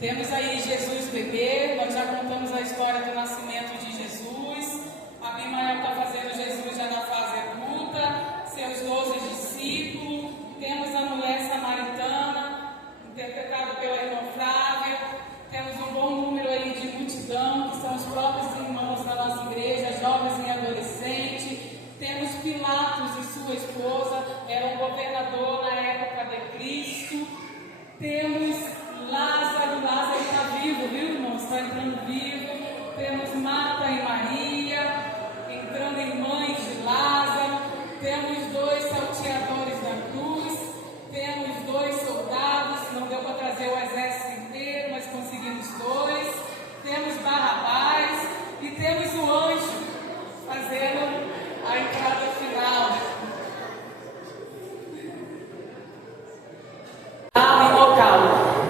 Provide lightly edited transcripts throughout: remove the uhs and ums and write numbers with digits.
Temos aí Jesus bebê, nós já contamos a história do nascimento de Jesus. Abimael está fazendo Jesus já na fase adulta, seus 12 discípulos. Temos a mulher samaritana, interpretada pela irmã Flávia. Temos um bom número aí de multidão, que são os próprios irmãos da nossa igreja, jovens e adolescentes. Temos Pilatos e sua esposa, era um governador na época de Cristo. Temos Lázaro está vivo, viu, irmãos? Está entrando vivo. Temos Marta e Maria, entrando em mães de Lázaro. Temos 2 salteadores da cruz. Temos 2 soldados. Não deu para trazer o exército inteiro, mas conseguimos 2. Temos Barrabás e temos o anjo fazendo a entrada final.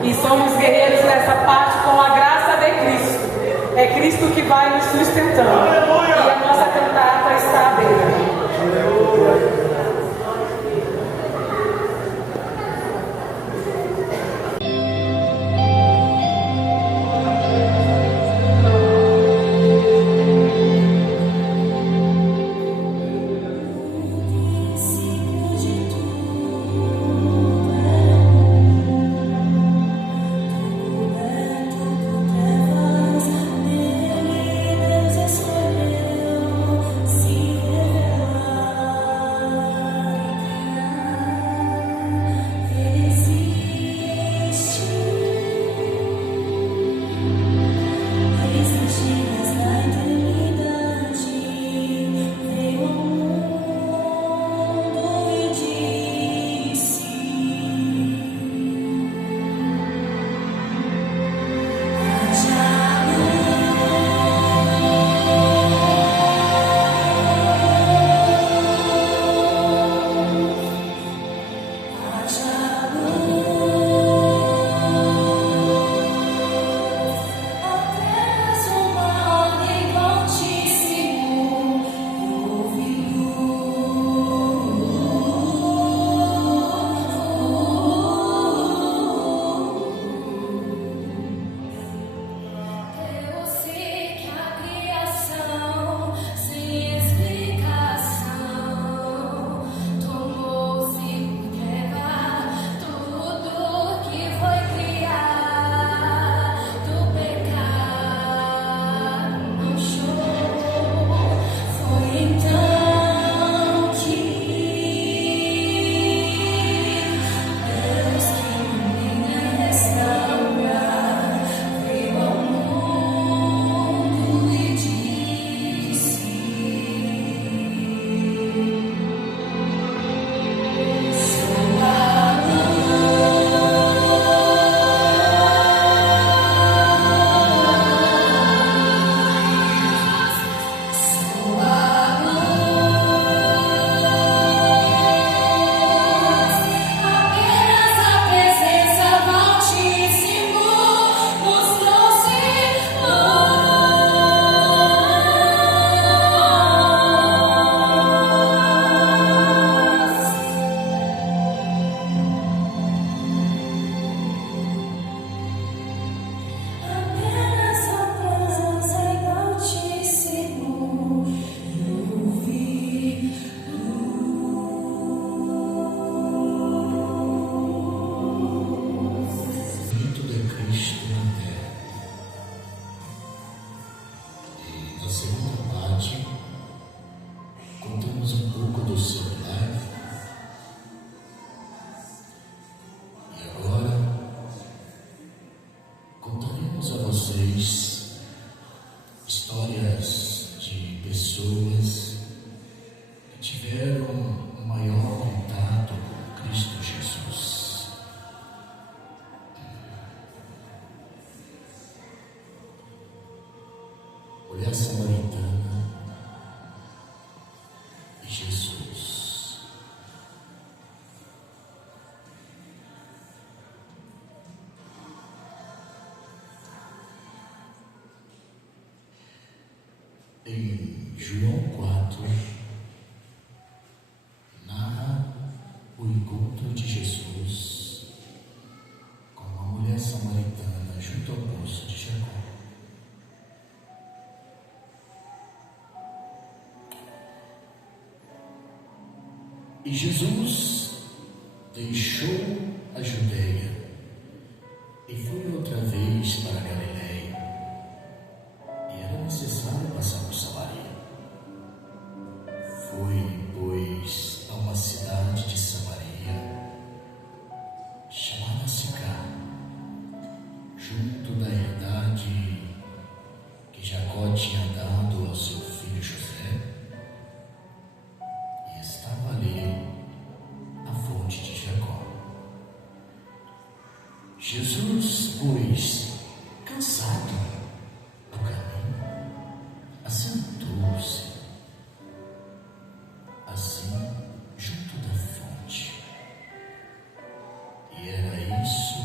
E somos guerreiros nessa parte com a graça de Cristo. É Cristo que vai nos sustentando. E a nossa cantata está aberta. Mulher samaritana e Jesus. Em João 4, narra o encontro de Jesus com a mulher samaritana junto junto ao poço de Jacó. E Jesus deixou a Judeia e foi outra vez para a Galiléia, e era necessário passar por Samaria. Foi, pois, a uma cidade de Samaria, chamada Sicar, junto da herdade que Jacó tinha dado ao seu filho José, e estava ali a fonte de Jacó. Jesus, pois, cansado do caminho, assentou-se assim junto da fonte. E era isso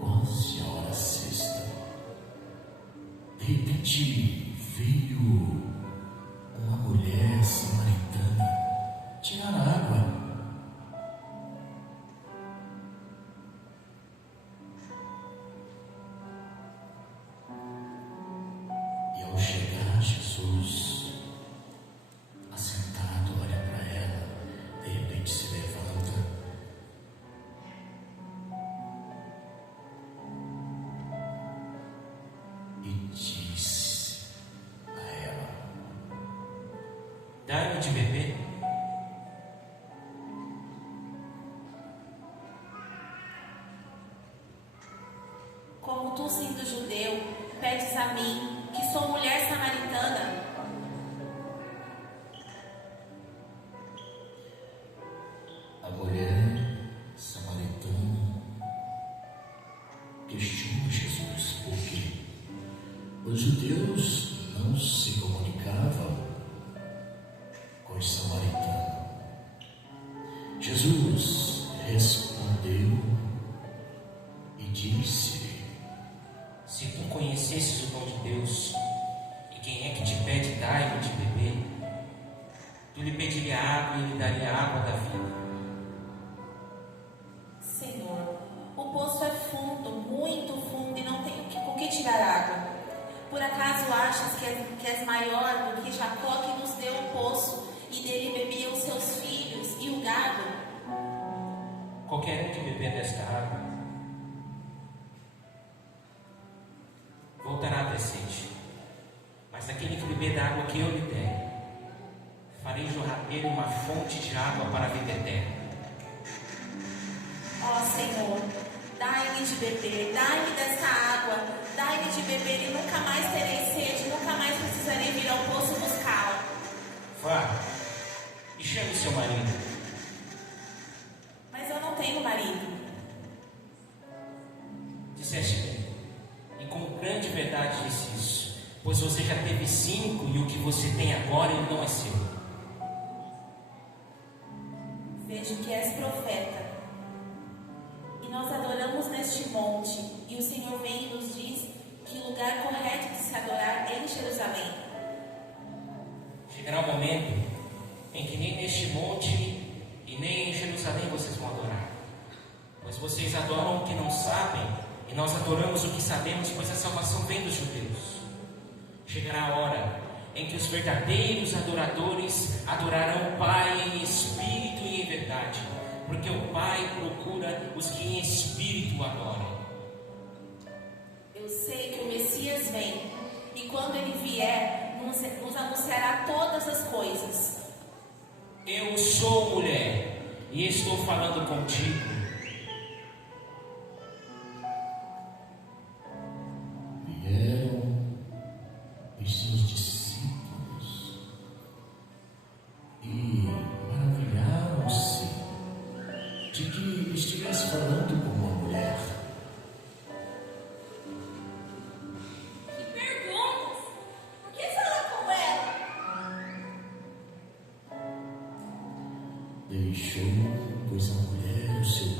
quase a hora sexta. De repente veio uma mulher samaritana tirar água. E ao chegar Jesus, assentado, olha para ela, de repente se levanta e disse a ela: Dai-me de beber. Como tu, sendo judeu, pedes a mim, que sou mulher samaritana? A mulher samaritana questiona Jesus porque os judeus não se comunicavam com os samaritanos. Jesus respondeu e disse: Se tu conhecesses o dom de Deus, e quem é que te pede, dai-me de beber, tu lhe pediria água e ele daria a água da vida. Senhor, o poço é fundo, muito fundo, e não tenho com que tirar água. Por acaso achas que és maior do que Jacó, que nos deu o poço, e dele bebiam os seus filhos e o gado? Qualquer um que beber desta água voltará a ter sede, mas aquele que beber da água que eu lhe der, farei jorrar dele uma fonte de água para a vida eterna. Ó Senhor, dai-me de beber, dai-me dessa água, dai-me de beber, e nunca mais terei sede, nunca mais precisarei vir ao poço buscá-la. Vá e chame seu marido. Mas eu não tenho marido. Disseste bem, e com grande verdade disse isso, pois você já teve 5 e o que você tem agora ele não é seu. Vejo que és profeta. E nós adoramos neste monte, e o Senhor vem e nos diz que o lugar correto de se adorar é em Jerusalém. Chegará um momento em que nem neste monte e nem em Jerusalém vocês vão adorar, pois vocês adoram o que não sabem, e nós adoramos o que sabemos, pois a salvação vem dos judeus. Chegará a hora em que os verdadeiros adoradores adorarão o Pai em espírito e em verdade, porque o Pai procura os que em espírito o adoram. Eu sei que o Messias vem, e quando ele vier, nos anunciará todas as coisas. Eu sou mulher e estou falando contigo. vieram os seus discípulos e maravilharam-se de que estivesse falando com uma mulher. Que perguntas! Por que falar com ela? Deixou, pois, a mulher o seu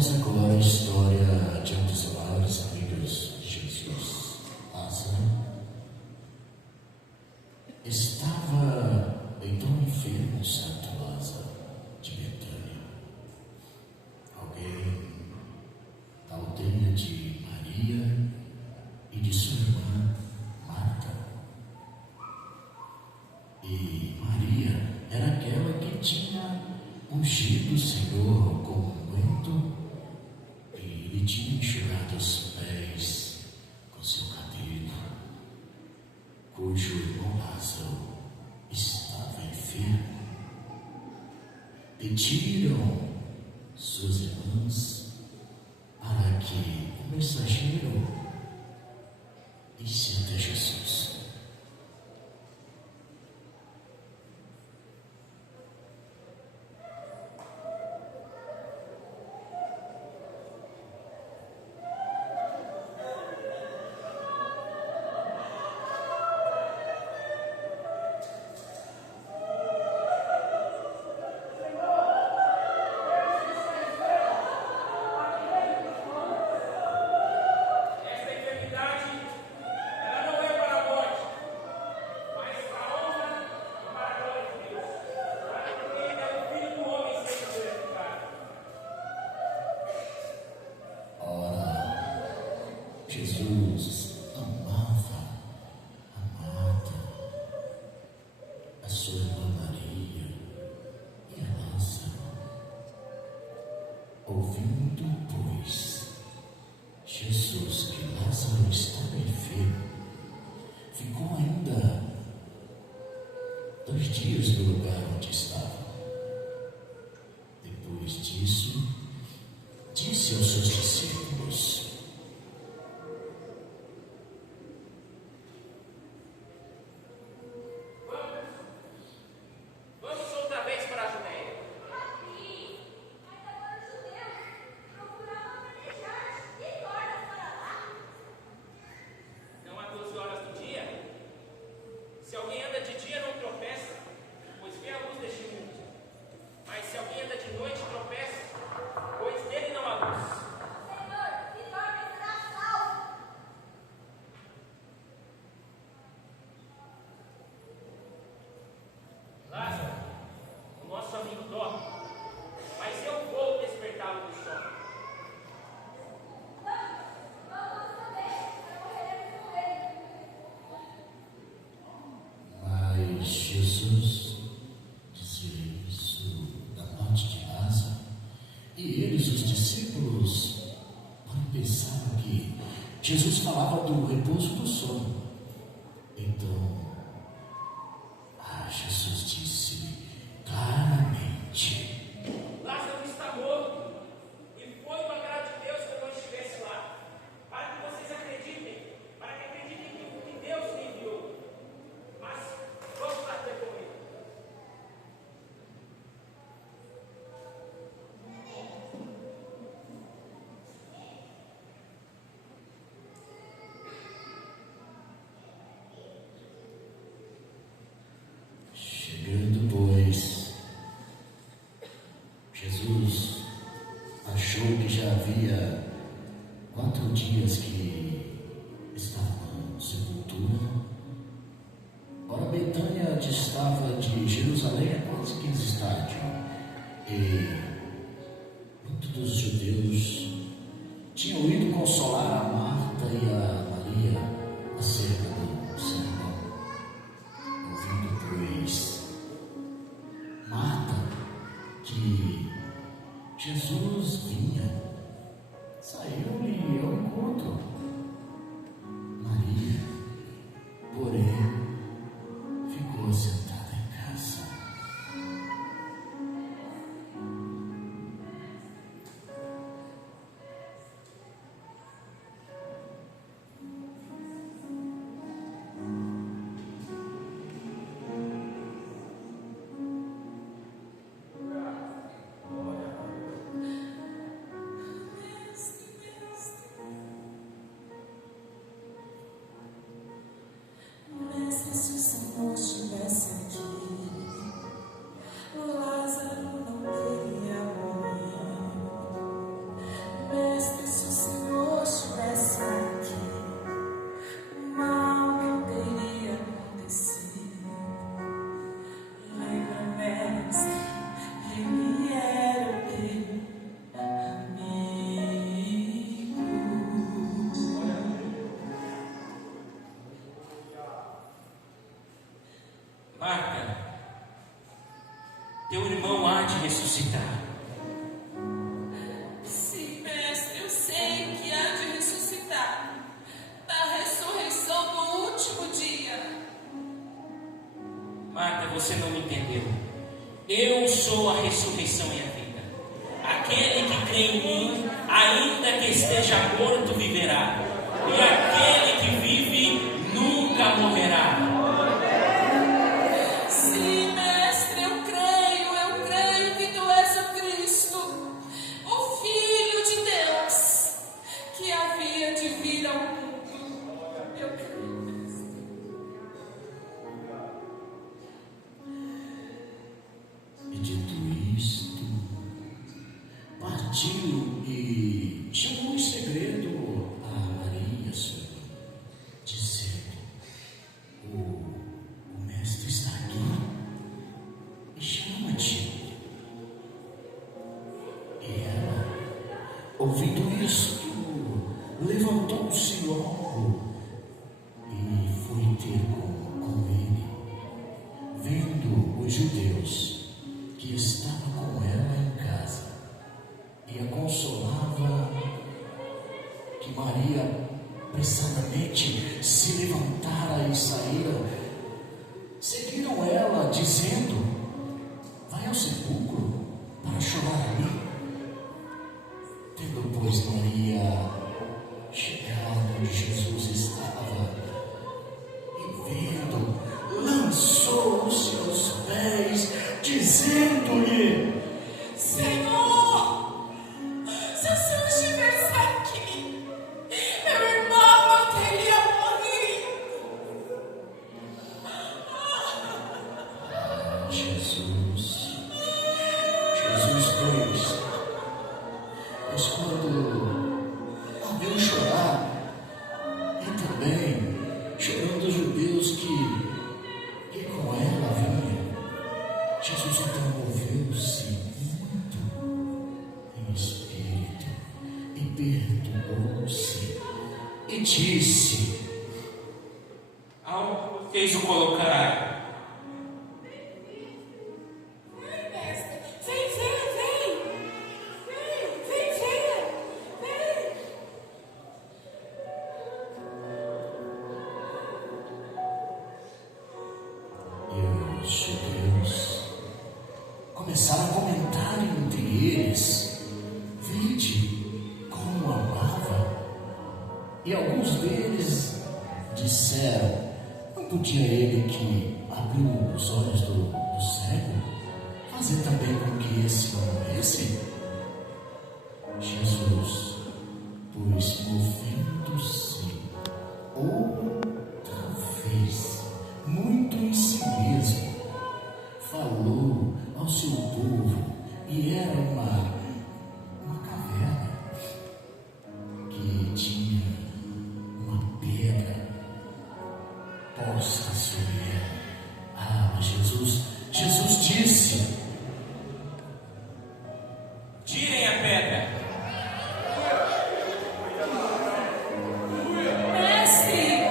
Lemos agora a história de um dos maiores amigos de Jesus, Lázaro. Estava então enfermo, Santo Lázaro de Betânia, alguém da aldeia de Maria e de sua irmã Marta. E Maria era aquela que tinha ungido o Senhor com unguento e lhe tinha enxugado os pés com seu cabelo, cujo irmão Lázaro estava enfermo. Pediram suas irmãs para que o mensageiro disse até Jesus. Jesus amava a Marta, a sua irmã Maria e a Lázaro. Ouvindo, pois, Jesus que Lázaro estava enfermo, ficou ainda 2 dias no lugar onde estava. Depois disso, disse aos seus discípulos: Jesus dizia isso da morte de Lázaro, e eles, os discípulos, pensavam que Jesus falava do repouso do sono. Então, Jesus disse claramente: Lázaro está morto, e foi do agrado de Deus que eu não estivesse lá, para que vocês acreditem, que Deus me enviou. Mas vamos lá ter com ele. Chegando, pois, Jesus achou que já havia 4 dias que estava na sepultura. Ora, Betânia distava de Jerusalém a quase 15 estádios, e muitos dos judeus tinham ido consolar a Marta e a Maria acerca do seu irmão. Ouvindo, pois, Marta que Jesus vinha, saiu-lhe ao encontro. Maria, porém, ficou sentada em casa. você não me entendeu. Eu sou a ressurreição e a vida. Aquele que crê em mim, ainda que esteja morto, viverá. E aquele que vive nunca morrerá. Sim, mestre, eu creio que tu és o Cristo, o Filho de Deus, que havia de vir ao mundo. Eu creio, mestre. E dito isto, partiu e chamou em segredo a Maria, sua irmã, dizendo: o mestre está aqui e chama-te. E ela, ouvindo isto, levantou-se logo e foi ter com ele, vendo os judeus que estava com ela em casa, e a consolava. Que Maria apressadamente se levantara e saíra. Seguiram ela, dizendo: vai ao sepulcro para chorar ali. Tendo, pois, Maria chegado onde Jesus estava, e vendo, lançou-se aos pés, dizendo-lhe: Senhor, se o Senhor estivesse aqui, meu irmão não teria morrido. Jesus, pois quando a viu chorar, e também chorando os judeus que com ela vinham, Jesus então moveu-se muito em espírito e perturbou-se e disse: Aonde fez o colocar? E os judeus começaram a comentar entre eles: vide como amava. E alguns deles disseram: não podia ele que abriu os olhos do cego fazer também com que esse não morresse? Jesus, pois, movendo-se outra vez, muito em si mesmo, falou ao seu povo, e era uma caverna que tinha uma pedra posta sobre ela. Mas Jesus disse: Tirem a pedra. Mestre,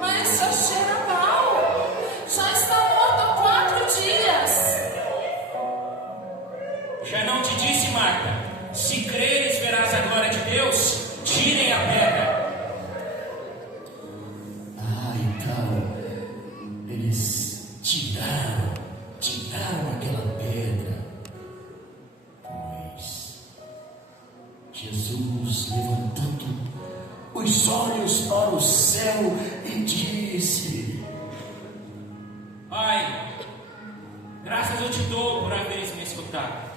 mas só cheira mal. Já está morto há 4 dias. Já não te disse, Marta? Se creres, verás a glória de Deus. Tirem a pedra. Então eles tiraram aquela pedra, pois Jesus, levantando os olhos para o céu, e disse: Pai, graças eu te dou por haveres me escutado.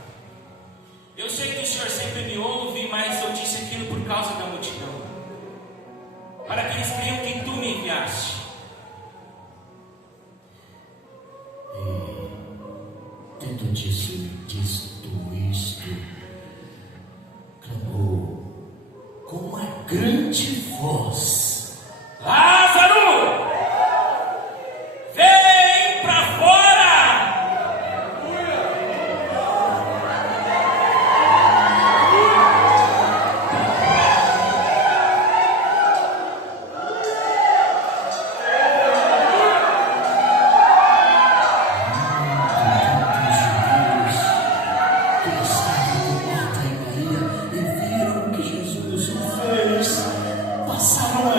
Eu sei que o Senhor sempre me ouve, mas eu disse aquilo por causa da multidão, para que eles creiam que tu me enviaste. Tendo dito isto, clamou com uma grande voz: Lázaro, vem para fora! Passaram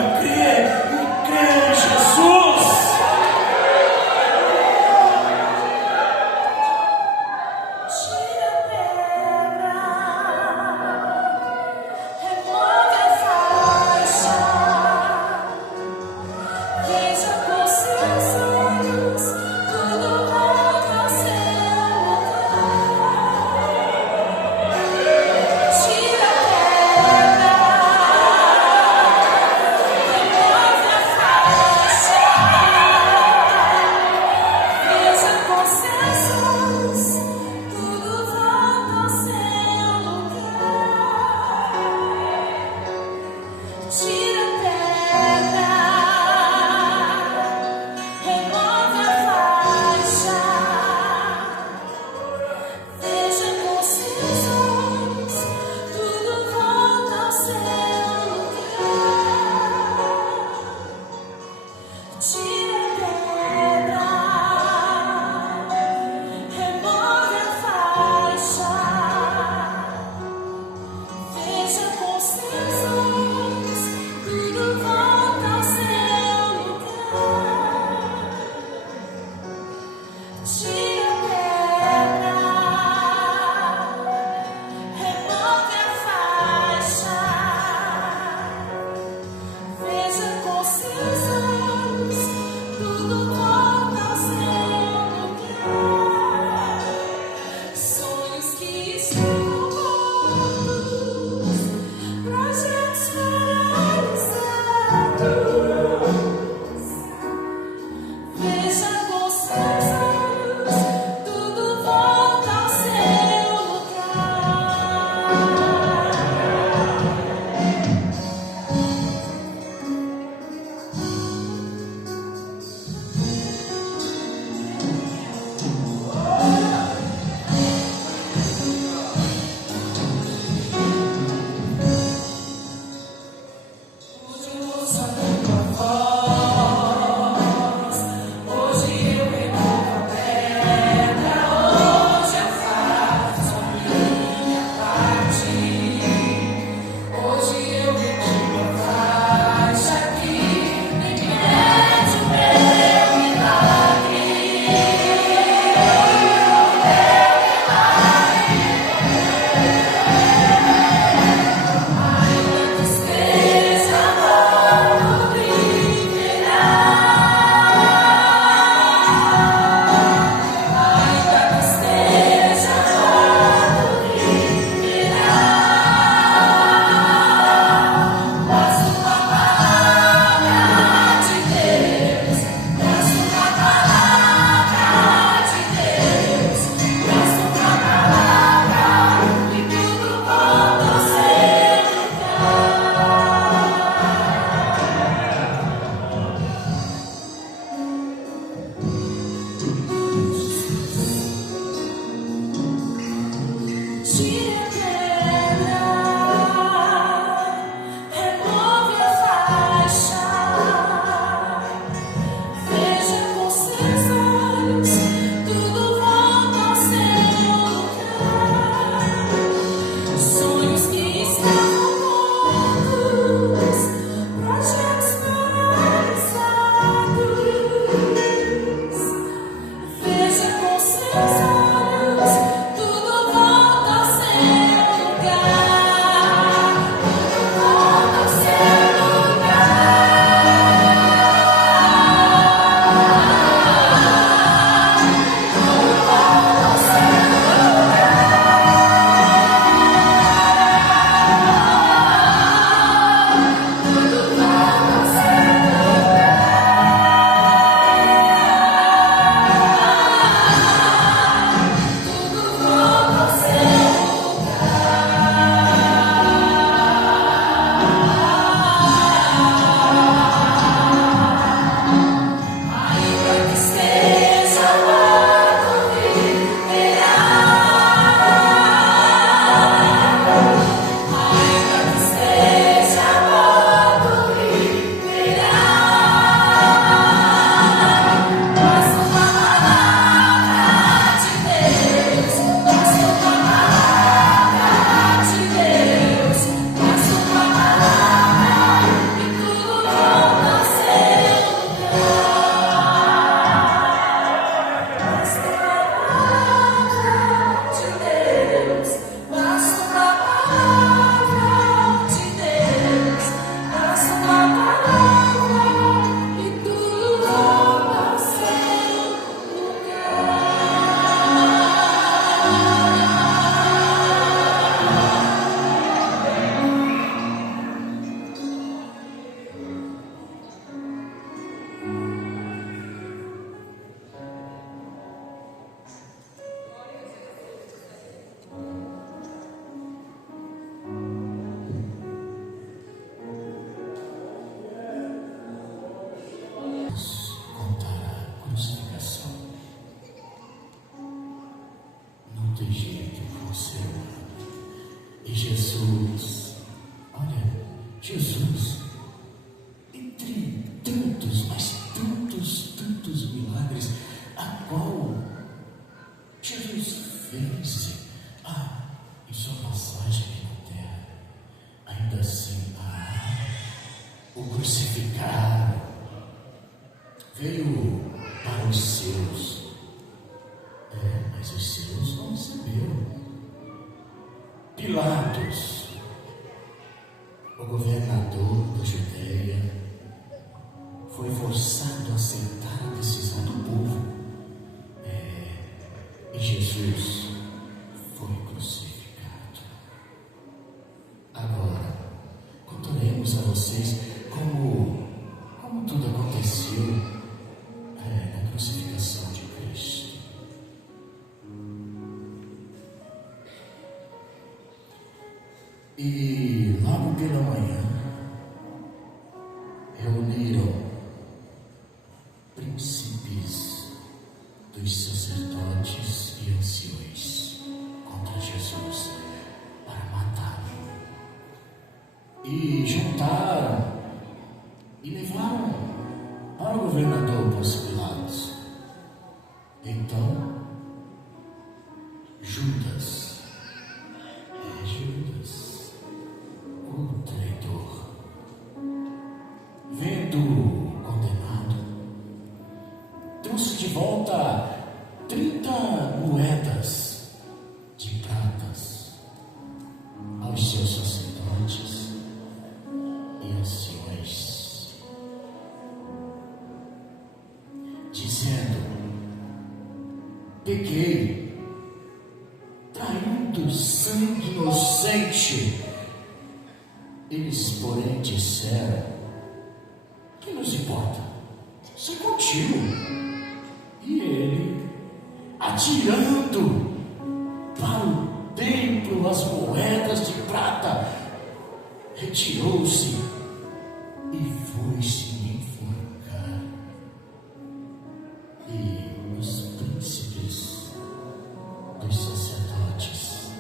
Pilatos, o governador da Judeia, foi forçado a aceitar a decisão do povo. E Jesus foi crucificado. Agora, contaremos a vocês como tudo aconteceu na crucificação de Cristo. E logo pela manhã, reuniram príncipes dos sacerdotes e anciões contra Jesus para matá-lo. E juntaram e levaram para o governador Pôncio Pilatos. Então, Judas, o traidor, vendo-o condenado, trouxe de volta 30 moedas de pratas aos seus sacerdotes e anciões, dizendo: pequei, traindo sangue inocente. Eles, porém, disseram: que nos importa? Isso é contigo. E ele, atirando para o templo as moedas de prata, retirou-se e foi-se enforcar. E os príncipes dos sacerdotes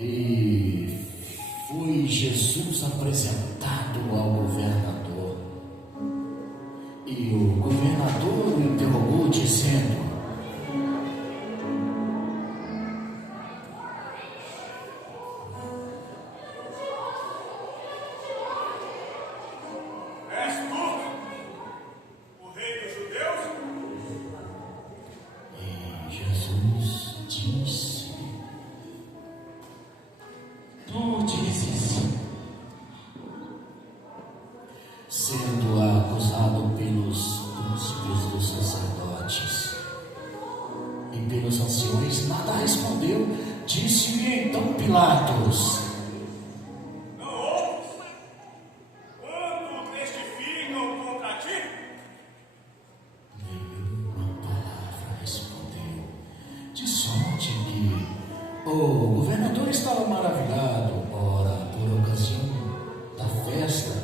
E foi Jesus apresentado ao governador. E o governador o interrogou, dizendo: És tu, o rei dos judeus? E Jesus disse: Tu dizes. sendo acusado pelos príncipes dos sacerdotes e pelos anciões, nada respondeu. Disse-lhe então Pilatos: Não ouves? Quando testificam contra ti? nenhuma palavra respondeu, de sorte que o governador estava maravilhado. Ora, por ocasião da festa,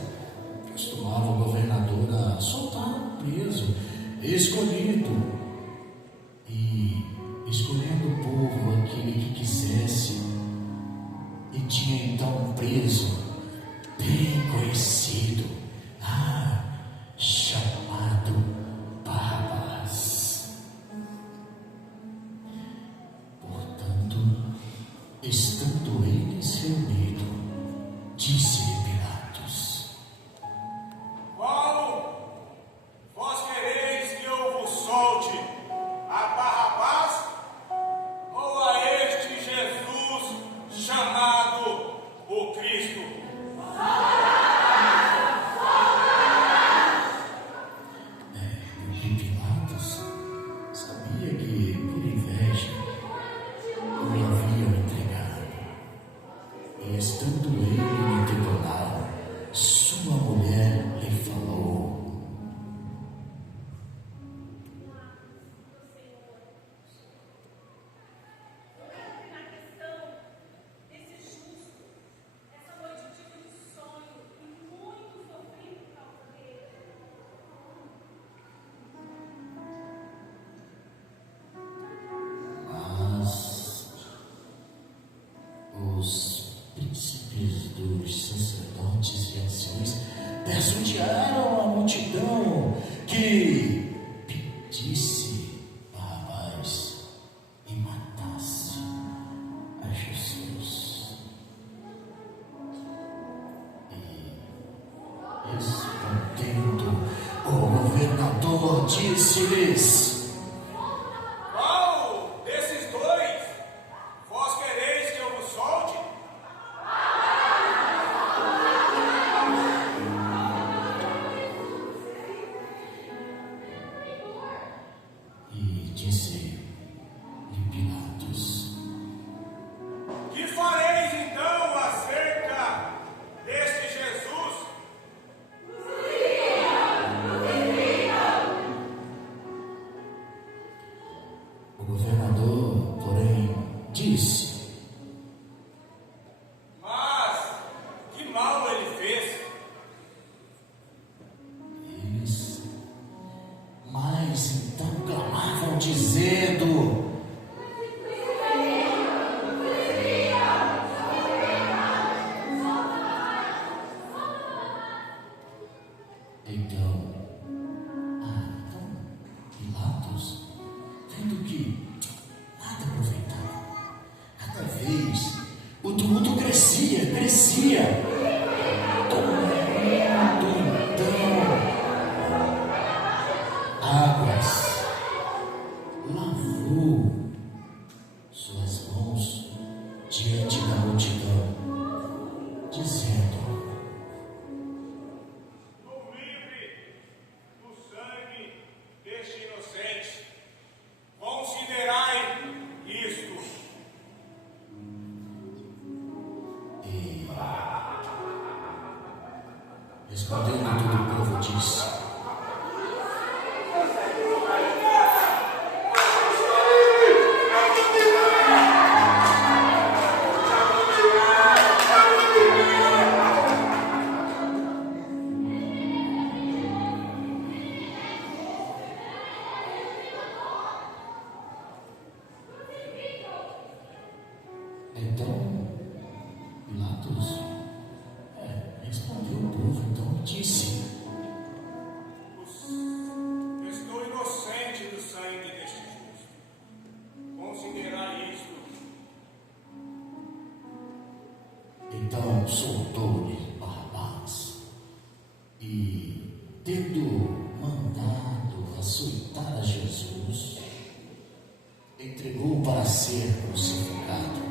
costumava o governador a soltar um preso escolhido, e escolhendo o povo aquele que quisesse, e tinha então um preso bem conhecido, chamado Barrabás. Portanto, estando eles reunidos, disse-lhe Pilatos: Qual vós quereis que eu vos solte? A Barrabás ou a este Jesus chamado o Cristo? Porque Pilatos sabia que, por inveja, o haviam entregado. E estando ele no tribunal, sua mulher lhe falou: Na questão desse justo, essa noite eu tive um sonho e muito sofri por causa dele. Mas os príncipes dos sacerdotes e anciões persuadiram a multidão que pedisse Barrabás e matasse a Jesus. E respondendo, o governador disse-lhes: Qual desses dois vós quereis que eu vos solte? E disse-lhe Pilatos: Que fareis então acerca deste Jesus? o governador, porém, disse: Mas que mal ele fez? Eles mais então clamavam, dizendo: então, Pilatos, vendo que nada aproveitava, cada vez o tumulto crescia, tomando então águas, lavou suas mãos diante da multidão, dizendo: Sou livre do sangue deste inocente. Considerai isto. Respondendo todo o povo, disse: então soltou-lhe Barrabás e, tendo mandado açoitar a Jesus, entregou para ser crucificado.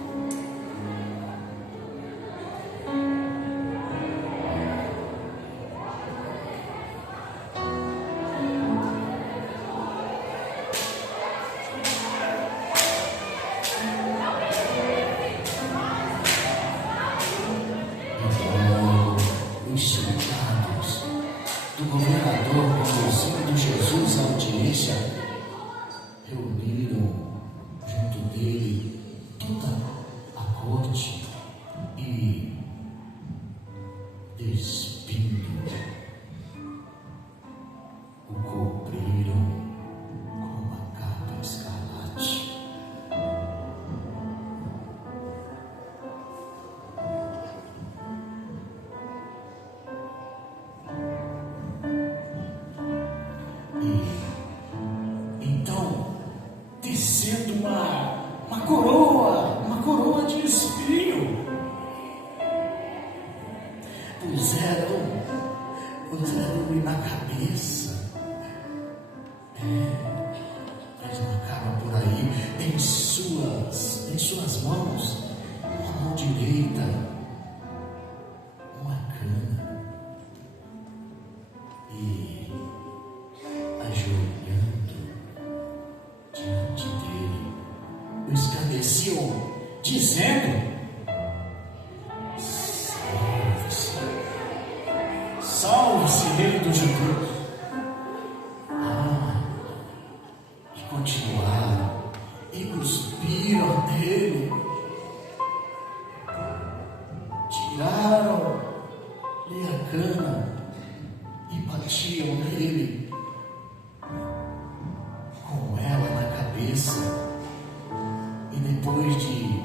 Os soldados do governador conduzindo Jesus à audiência reuniram junto dele toda a corte e, despindo, o cobriram com uma capa escarlate. Então, descendo uma coroa de espinho, puseram-lhe na cabeça, fez uma capa por aí, em suas mãos, a mão direita, uma cana, e ajoelhando diante dele, o escarneciam, dizendo: Salve-se, Rei dos Judeus. E continuaram e cuspiram nele, tiraram-lhe a cana e batiam nele com ela na cabeça, e depois de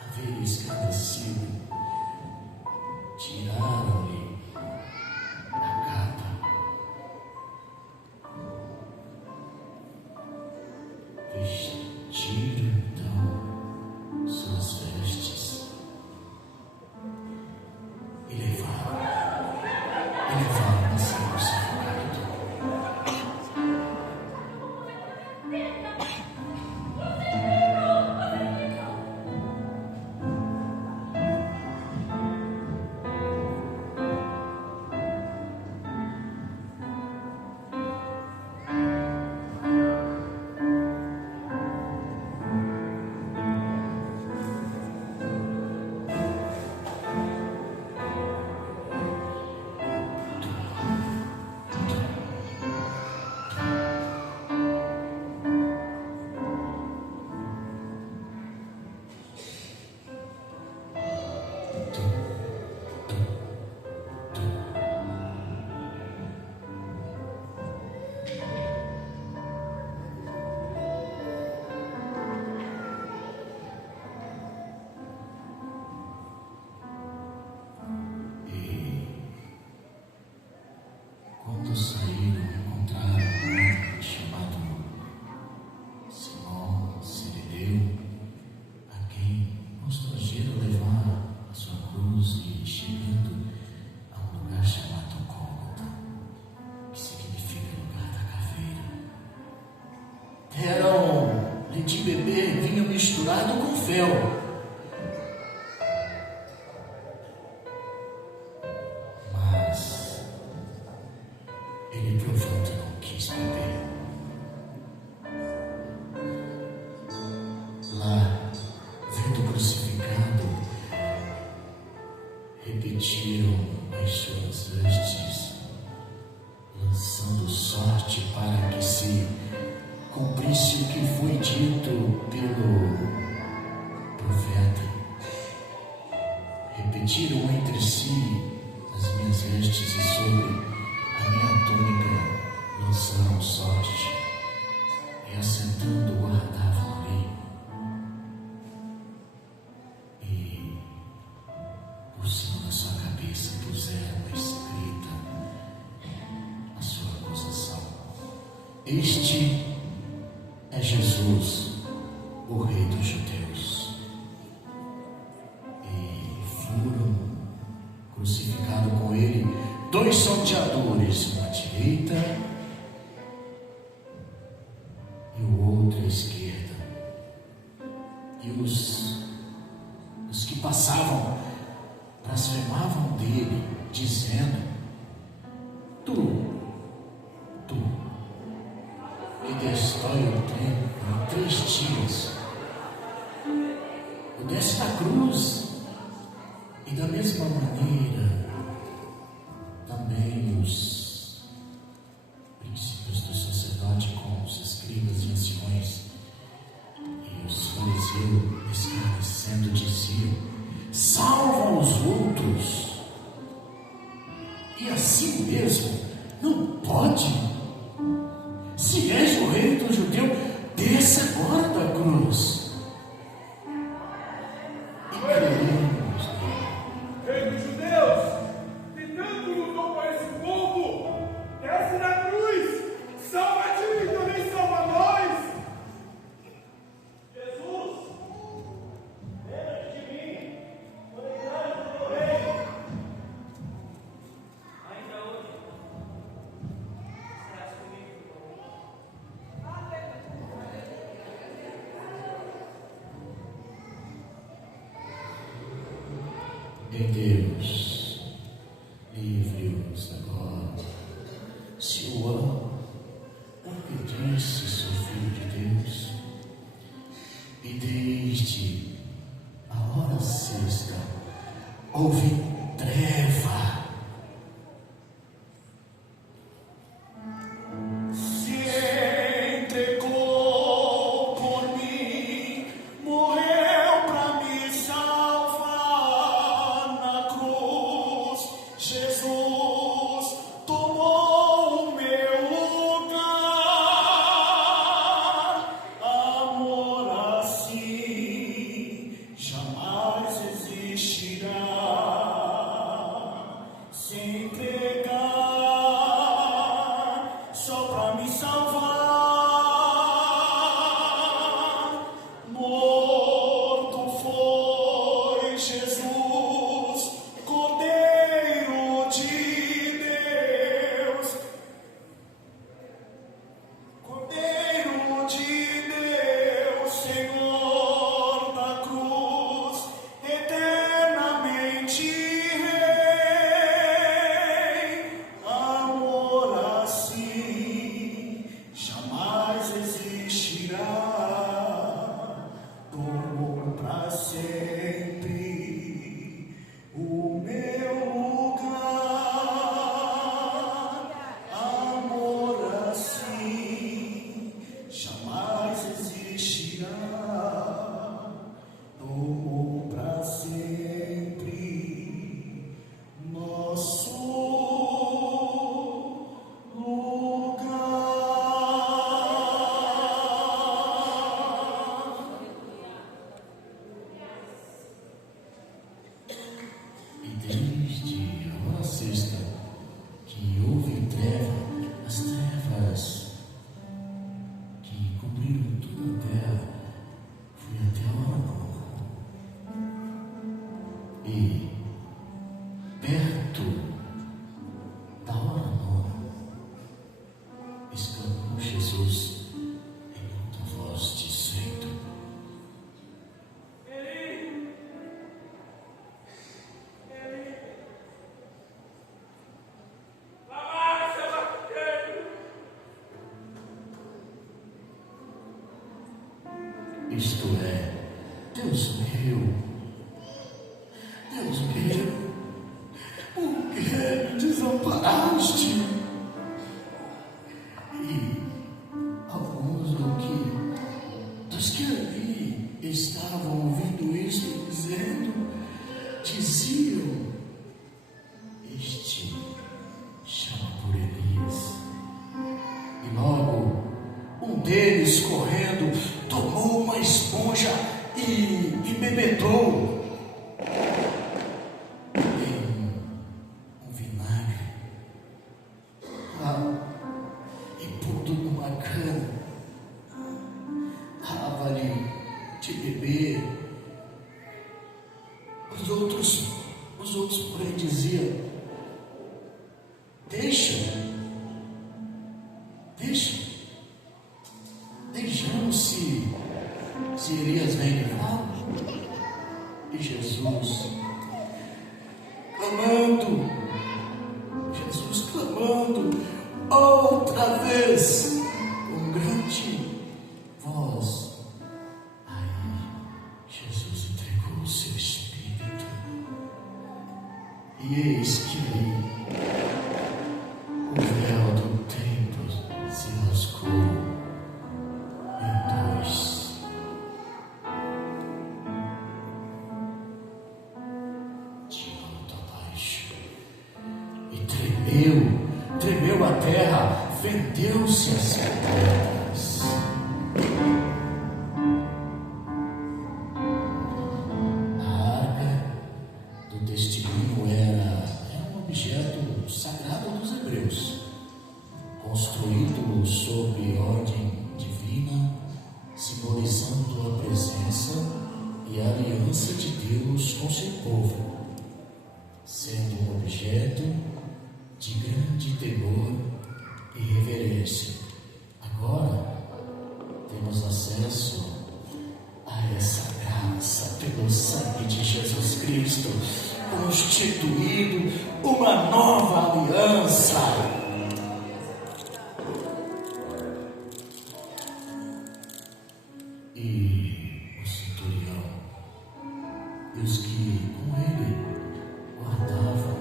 haver escarnecido, tiraram-lhe a capa, vestiram então suas vestes e levaram a ser crucificado. Quando saíram, encontraram um homem chamado Simão Sirineu, a quem constrangeram levar a sua cruz, e chegando a um lugar chamado Gólgota, que significa lugar da caveira, deram-lhe de beber vinho misturado com fel. Ele, provando, não quis beber. Lá, vendo crucificado, repetiram as suas vestes, lançando sorte para que se cumprisse o que foi dito pelo profeta. Repetiram entre si: as minhas vestes e sobre a minha túnica lançaram sorte, e assentando guardavam ali. E por cima da sua cabeça puseram escrita a sua acusação: Este é Jesus, o Rei dos Judeus. E esquerda. E os que passavam blasfemavam dele, dizendo: Tu me destrói o templo em 3 dias. Tu desce da cruz. E da mesma maneira, também os princípios do sacerdote com os escribas e anciões e os fariseus escarnecendo diziam: salva os outros, e assim mesmo não pode. Se és o rei do judeu, desça agora da cruz e creremos nele. Rei dos judeus, que tanto lutou por esse povo, desce da cruz, salva-te e também salva nós. Jesus, lembra-te de mim, quando entrares no teu reino. Ainda hoje, estarás comigo. Em Deus, livre-os agora. Se o amo, obedece seu Filho de Deus, e desde a hora sexta houve treva. Se entregou por mim, morreu para me salvar na cruz. Jesus tomou o meu lugar. Amor assim jamais existirá. Se entregar só para me salvar. Morto foi Jesus, Cordeiro de Deus. Cordeiro de Deus, Senhor da cruz, eternamente Rei. Amor assim jamais existirá. Tomou para sempre o meu lugar. Amor assim jamais existirá. Tomou para sempre nosso lugar. E desde a hora sexta que houve treva, as trevas que cobriram toda a terra, foi até a hora nona. E perto da hora nona, exclamou Jesus em alta voz, dizendo: Lama sabachthani. isto é, Deus meu, por que me desamparaste? E alguns dos que ali estavam ouvindo isto, diziam: este chama por Elias. E logo um deles, correndo, tomou uma esponja e bebedou em um vinagre e pondo numa cana, dava-lhe de beber. Os outros, porém, diziam: deixamos-se se Elias vem de volta. E Jesus clamando outra vez com grande voz. Aí Jesus entregou o seu espírito, e eis que o véu do templo se rasgou em dois. Tremeu a terra, fendeu-se as pedras. A arca do testemunho era um objeto sagrado dos hebreus, construído sob ordem divina, simbolizando a presença e a aliança de Deus com seu povo, sendo um objeto de grande temor e reverência. Agora temos acesso a essa graça pelo sangue de Jesus Cristo, constituído uma nova aliança. E o centurião e os que com ele guardavam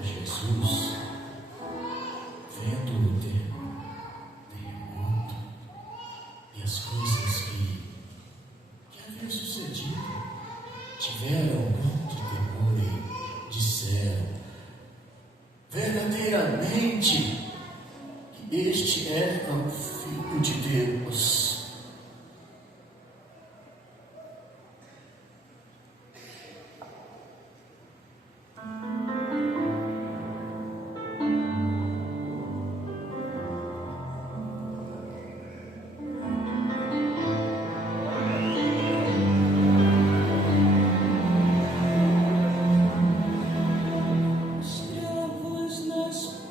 Jesus, vendo o terremoto e as coisas que haviam sucedido, tiveram grande temor e disseram: verdadeiramente que este é o Filho de Deus. Assim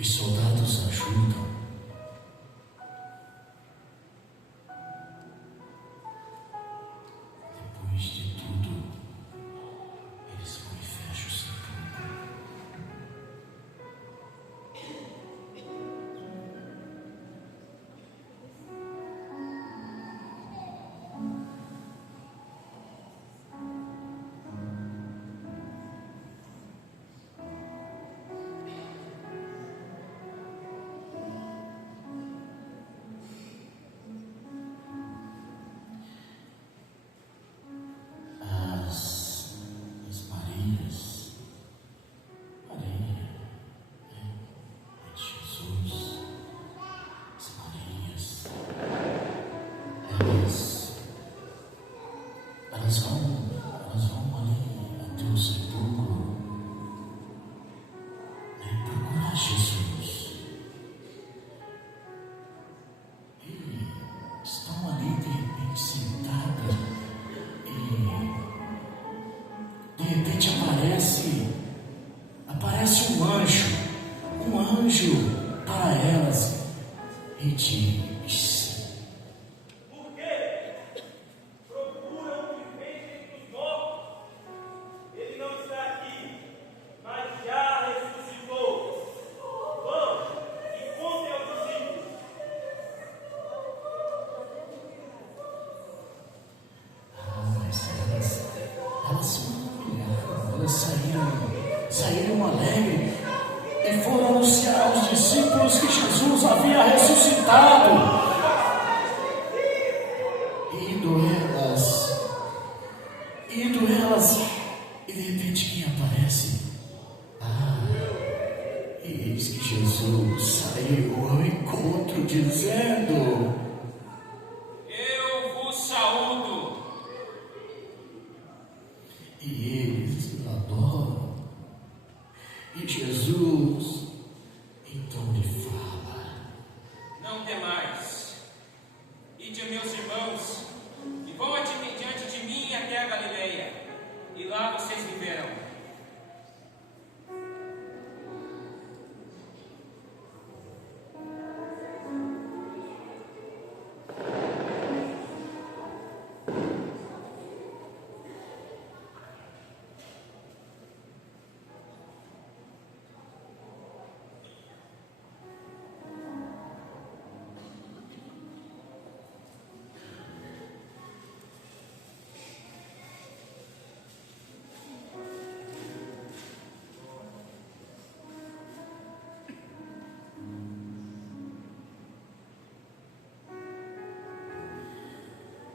Os soldados ajudam. Depois de tudo, eles vão e fecham o sepulcro. As Marias, Maria, mãe de Jesus, as Marias, elas vão ali até o sepulcro, né, procurar Jesus. E estão ali de repente sentadas e de repente aparece um anjo para elas e diz: Por quê? Procuram o que vem entre os mortos. Ele não está aqui, mas já ressuscitou. Vão e contem aos discípulos. Mas elas se maravilharam, elas saíram alegres e foram anunciar aos discípulos que Jesus havia ressuscitado. Indo elas, e de repente quem aparece? E eis que Jesus saiu ao encontro dizendo: Eu vos saúdo. E eles o adoram. E Jesus então lhe fala: Não temais. Ide, meus irmãos, e vão diante de mim até a Galileia, e lá vocês me verão.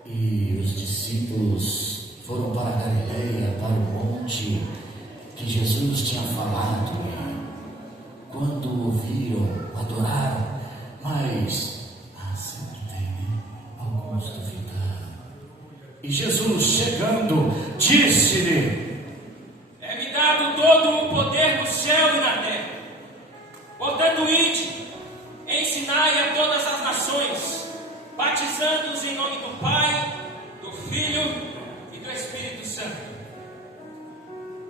E os discípulos foram para a Galileia, para o monte que Jesus tinha falado. E quando ouviram, adoraram, mas sempre tem, né? Alguns duvidaram. E Jesus, chegando, disse-lhe: É-me dado todo o poder no céu e na terra. Portanto, ide, ensinai a todas as nações, batizando-os em nome do Pai, do Filho e do Espírito Santo,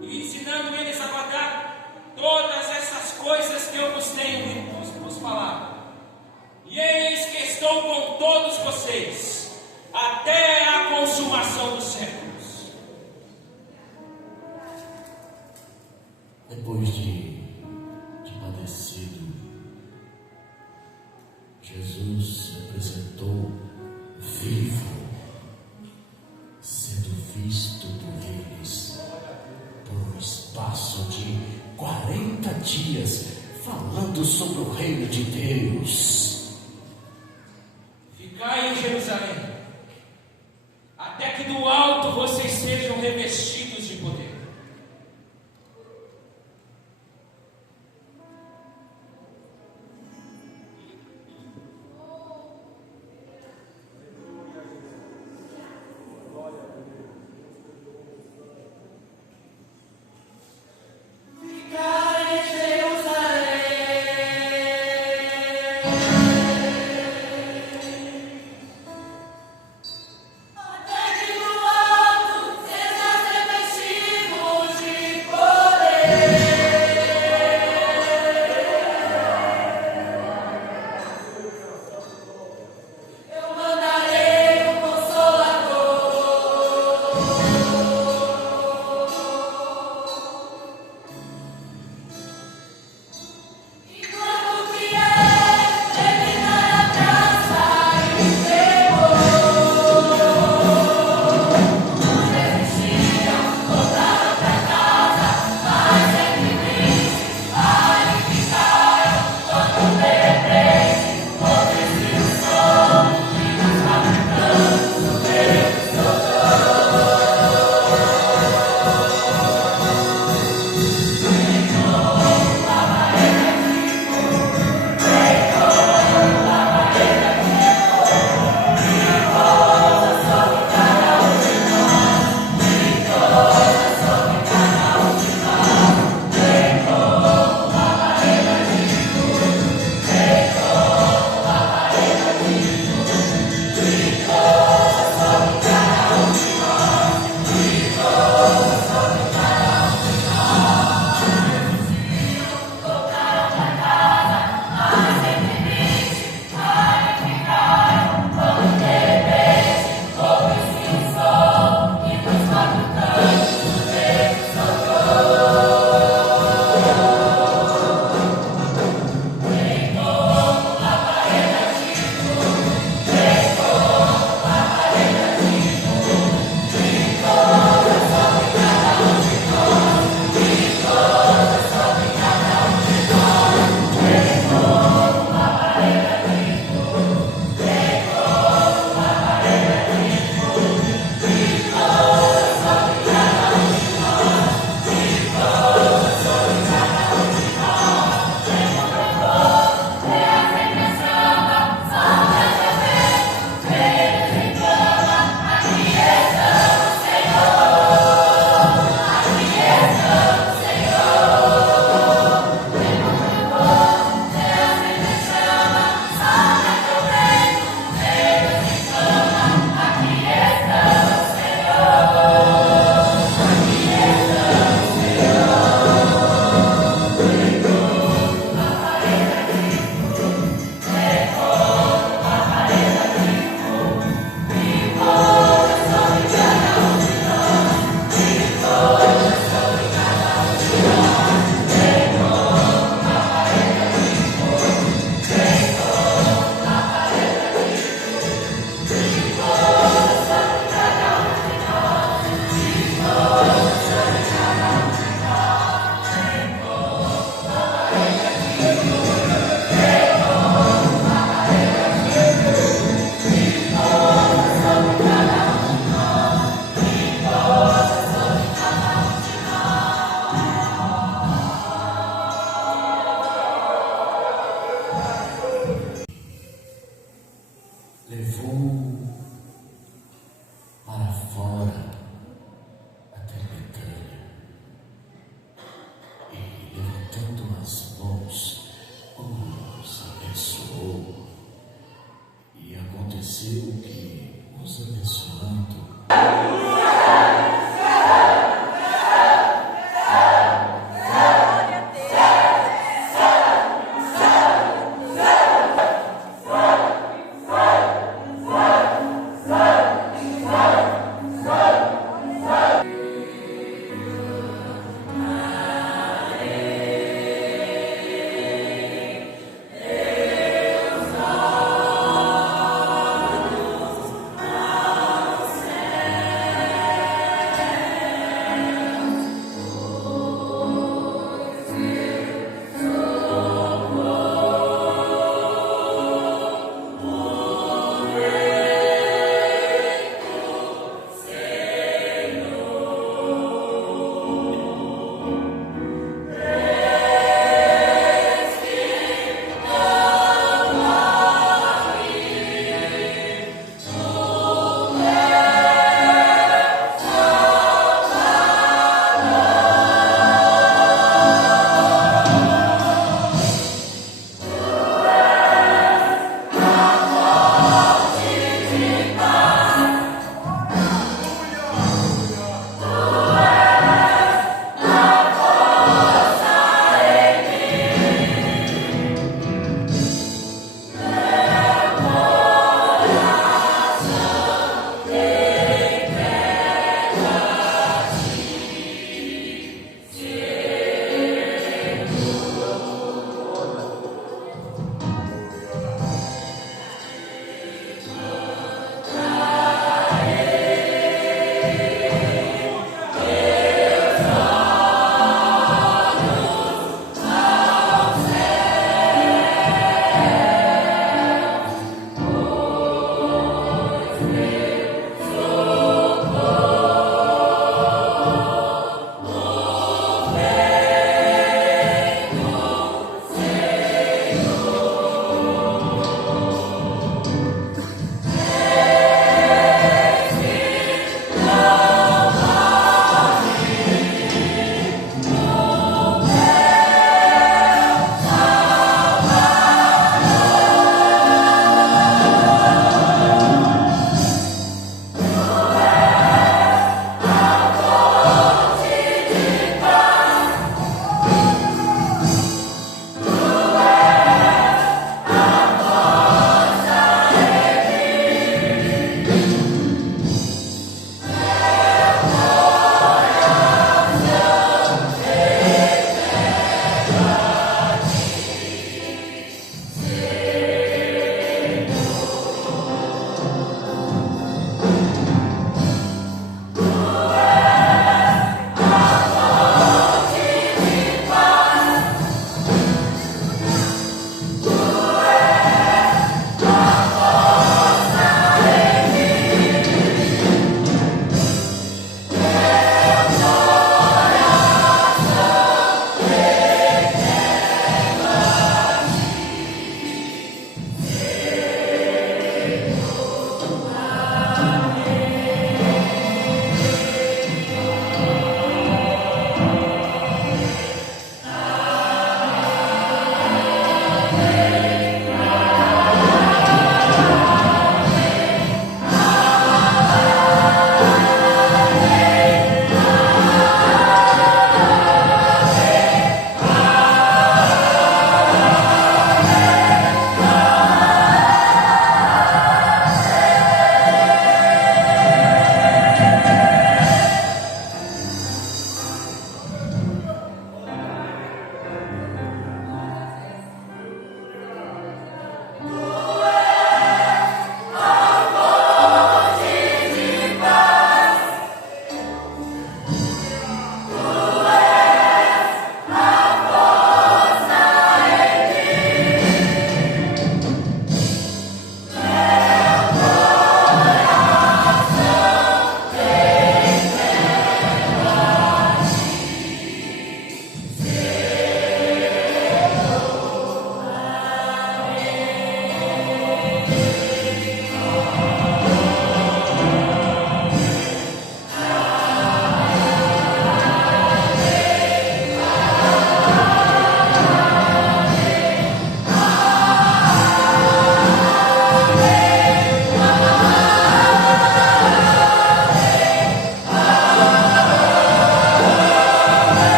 e ensinando eles a guardar todas essas coisas que eu vos tenho vos falado. E eis que estou com todos vocês até a consumação dos séculos. Depois de padecido, Jesus se apresentou vivo, sendo visto por eles por um espaço de 40 dias, falando sobre o reino de Deus.